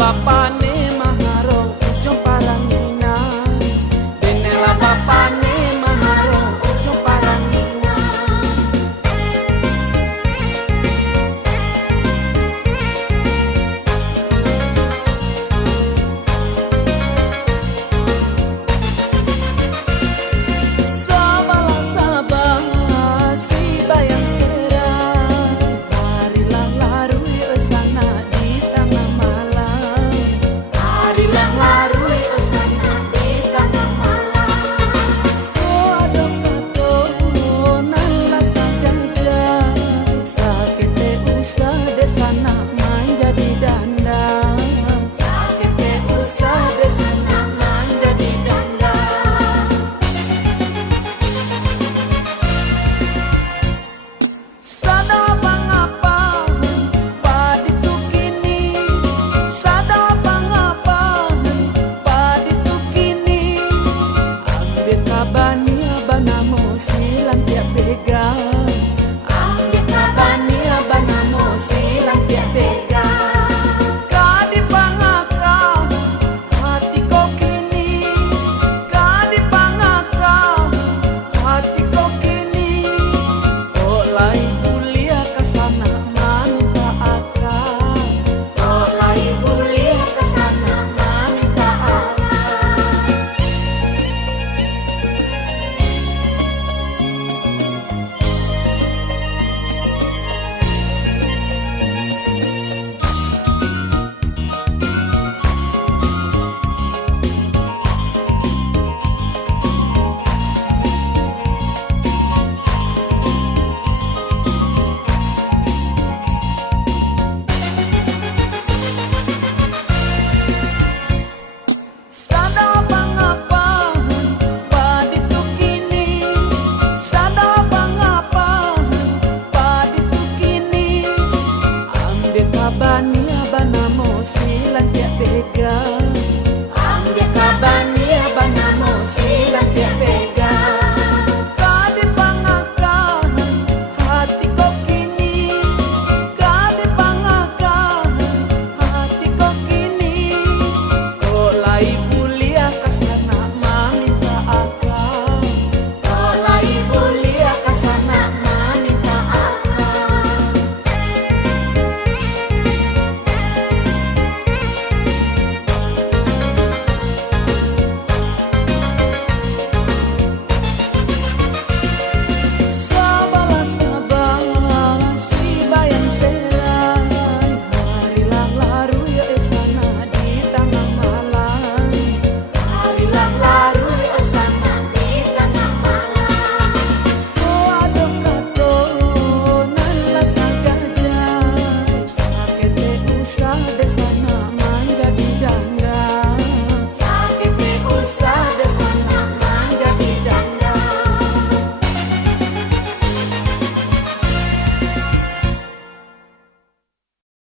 bapane maharo ujung parangina. Denela bapane maharo ujung parangina. Sabalah sabah si bayang serang, marilah larui sana di tengah malam. Marilah larui sana di tengah malam. Oh adok kato nala gajah, sakete usah de sana menjadi dandang. Sakete usah de sana menjadi dandang. Sada pangapa paditu kini, sada pangapa paditu kini. Ambil kabani abanamo silang tiap pegang. Ambil kabani abanamo silang tiap pegang. Kadi pangaka hati ko kini, kadi pangaka hati ko kini. Olai bulia kasana meminta akal. Olai bulia kasana meminta akal. Sada pangapa paditu kini, sada pangapa paditu kini. Ambil kabani abanamo silang tiap pegang.